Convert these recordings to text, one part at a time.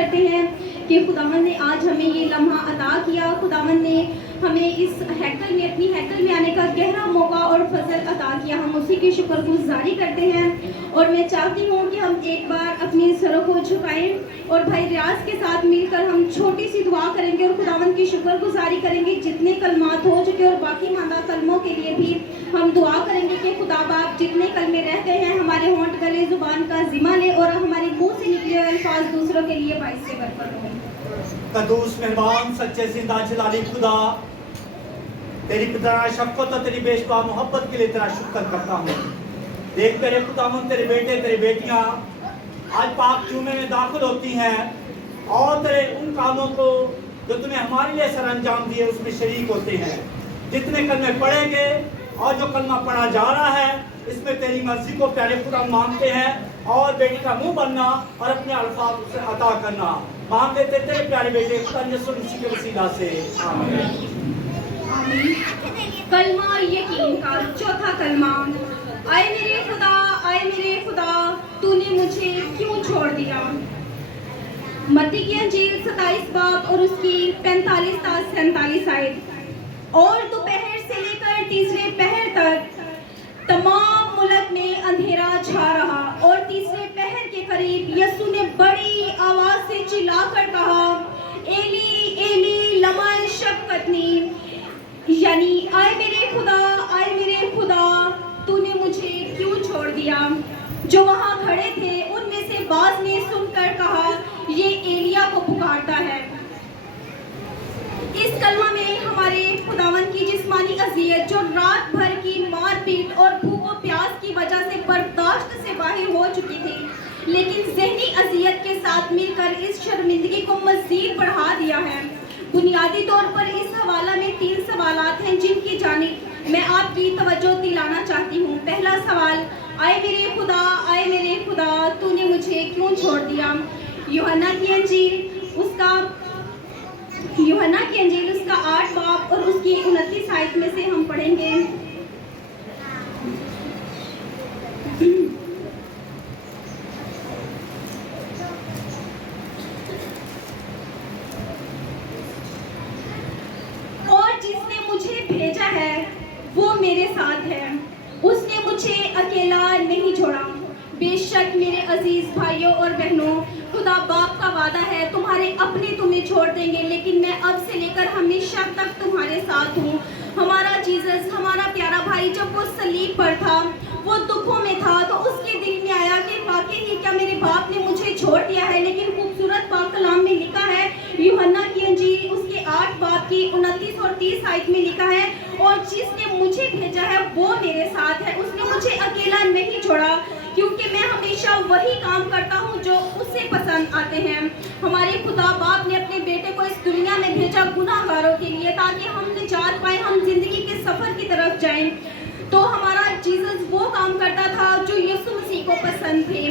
کرتے ہیں کہ خداوند نے آج ہمیں یہ لمحہ عطا کیا، خداوند نے ہمیں اس ہیکل میں اپنی ہیکل میں آنے کا گہرا موقع اور فضل عطا کیا، ہم اسی کی شکر گزاری کرتے ہیں۔ اور میں چاہتی ہوں کہ ہم ایک بار اپنی سروں کو جھکائیں اور بھائی ریاض کے ساتھ مل کر ہم چھوٹی سی دعا کریں گے اور خداوند کی شکر گزاری کریں گے۔ جتنے کلمات ہو چکے اور باقی ماندہ کلموں کے لیے بھی ہم دعا کریں گے کہ خدا باپ جتنے کلمے رہتے ہیں ہمارے ہونٹ گلے زبان کا ذمہ لے اور ہمارے منہ سے نکلے ہوئے الفاظ دوسروں کے لیے باعث سے برکت ہو۔ قدوس مہربان سچے زندہ جلالی خدا، تیری پترا شفقت اور تیری بیشبا محبت کے لیے تیرا شکر کرتا ہوں۔ دیکھ میرے خداوند، تیرے بیٹے تیرے بیٹیاں آج پاک جمعے میں داخل ہوتی ہیں اور تیرے ان کاموں کو جو تمہیں ہمارے لیے سر انجام دیے اس میں شریک ہوتے ہیں۔ جتنے کلمے پڑھیں گے اور جو کلمہ پڑھا جا رہا ہے اس میں تیری مرضی کو پیارے خدا مانگتے ہیں اور بیٹی کا منہ بننا اور اپنے الفاظ اسے عطا کرنا مانگ لیتے تیرے پیارے بیٹے خدا یسوع مسیح کے وسیلہ سے آمین۔ کلمہ یقین کا چوتھا کلمہ، اے میرے خدا، اے میرے خدا، تو نے مجھے کیوں چھوڑ دیا؟ متی کی انجیل 27 باب اور اس کی 45 تا 47 آیت۔ اور دوپہر سے لے کر تیسرے پہر تک تمام ملک میں اندھیرا چھا رہا، اور تیسرے پہر کے قریب یسوع نے بڑی آواز سے چلا کر کہا، ایلی ایلی لما شبقتنی، یعنی اے میرے خدا، اے میرے خدا، تو نے مجھے کیوں چھوڑ دیا؟ جو وہاں کھڑے تھے ان میں سے بعض نے سن کر کہا، یہ ایلیا کو پکارتا ہے۔ اس کلمہ میں ہمارے خداوند کی جسمانی اذیت جو رات بھر کی مار پیٹ اور بھوک و پیاس کی وجہ سے برداشت سے باہر ہو چکی تھی، لیکن ذہنی اذیت کے ساتھ مل کر اس شرمندگی کو مزید بڑھا دیا ہے۔ بنیادی طور پر اس حوالہ میں 3 سوالات ہیں جن کی جانب میں آپ کی توجہ دلانا چاہتی ہوں۔ پہلا سوال، اے میرے خدا، اے میرے خدا، تو نے مجھے کیوں چھوڑ دیا؟ یوحنا کی انجیل اس کا 8 باب اور اس کی 29 آیت میں سے ہم پڑھیں گے۔ اور جس نے مجھے بھیجا ہے وہ میرے ساتھ ہے، اس نے مجھے اکیلا نہیں چھوڑا۔ بے شک میرے عزیز بھائیوں اور بہنوں، خدا باپ کا وعدہ ہے، تمہارے اپنے تمہیں چھوڑ دیں گے لیکن میں اب سے لے کر ہمیشہ تک تمہارے ساتھ ہوں۔ ہمارا جیزس، ہمارا پیارا بھائی، جب وہ صلیب پر تھا، وہ دکھوں میں تھا، تو اس کے دل میں آیا کہ واقعی ہی کیا میرے باپ نے مجھے چھوڑ دیا ہے؟ لیکن خوبصورت پاک کلام میں لکھا ہے، یوحنا کی انجیل اس کے 8 باب کی 29 اور 30 آیت میں لکھا ہے، اور جس نے مجھے بھیجا ہے وہ میرے ساتھ ہے، اس نے مجھے اکیلا نہیں چھوڑا، کیونکہ میں ہمیشہ وہی کام کرتا ہوں جو اسے پسند آتے ہیں۔ ہمارے خدا باپ نے اپنے بیٹے کو اس دنیا میں بھیجا گناہ گاروں کے لیے تاکہ ہم نجات پائیں، ہم زندگی کے سفر کی طرف جائیں۔ تو ہمارا جیزس وہ کام کرتا تھا جو یسوع مسیح کو پسند تھے۔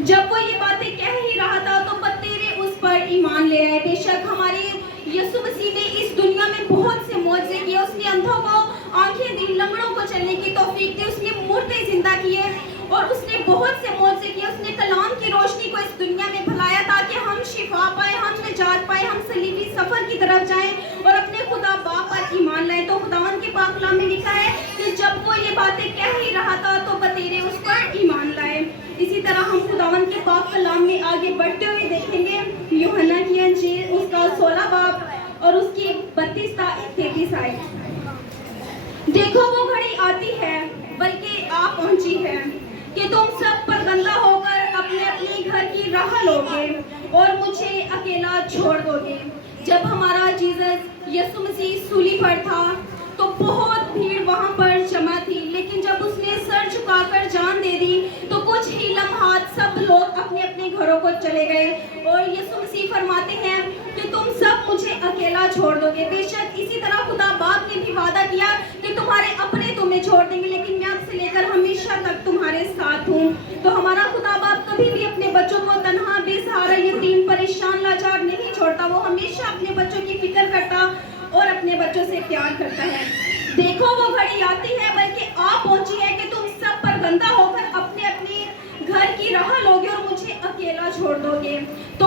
جب وہ یہ باتیں کہہ ہی رہا تھا تو بتیرے اس پر ایمان لے آئے۔ بے شک ہمارے یسوع مسیح نے اس دنیا میں بہت سے معجزے کیے، اس نے اندھوں کو آنکھیں دی، لنگڑوں کو چلنے کی توفیق دی، اس نے مردے زندہ کیے اور اس نے بہت سے معجزے کیے۔ اس نے کلام کی روشنی کو اس دنیا میں پھیلایا تاکہ ہم شفا پائیں، ہم نجات پائیں، ہم صلیبی سفر کی طرف جائیں اور اپنے خدا باپ پر ایمان لائیں۔ تو خداوند کے پاک کلام میں لکھا ہے کہ جب وہ یہ باتیں کہہ ہی رہا تھا تو بتیرے اس پر ایمان لائے۔ اسی طرح ہم خداوند کے پاک کلام میں آگے بڑھتے ہوئے دیکھیں گے، یوحنا کی انجیل اس کا 16 باب اور اس کی 32 تا 33 آیت۔ دیکھو وہ گھڑی آتی ہے، بلکہ آ پہنچی ہے کہ تم سب پرگندہ ہو کر اپنے اپنی گھر کی راہ لو گے اور مجھے اکیلا چھوڑ دو گے۔ جب ہمارا جیزس یسوع مسیح صلیب پر تھا تو بہت بھیڑ وہاں پر جمع تھی، لیکن جب اس نے سر جھکا کر جان دے دی تو کچھ ہی لمحات سب لوگ اپنے اپنے گھروں کو چلے گئے، اور یسوع مسیح فرماتے ہیں کہ تم سب مجھے اکیلا چھوڑ دو گے۔ بے شک اسی طرح خدا باپ نے بھی وعدہ کیا کہ تمہارے اپنے تمہیں چھوڑ دیں گے لیکن میں اب سے لے کر ہمیشہ تک تمہارے ساتھ ہوں۔ تو ہمارا خدا باپ کبھی بھی اپنے بچوں کو تنہا، بے سہارا، یتیم، پریشان، لاچار نہیں چھوڑتا، وہ ہمیشہ اپنے بچوں کی فکر کرتا اور اپنے بچوں سے پیار کرتا ہے۔ دیکھو وہ گھڑی آتی ہے، بلکہ آ پہنچی ہے کہ تم سب پرگندہ ہو کر اپنے اپنے گھر کی راہ لوگے اور مجھے اکیلا چھوڑ دو گے۔ تو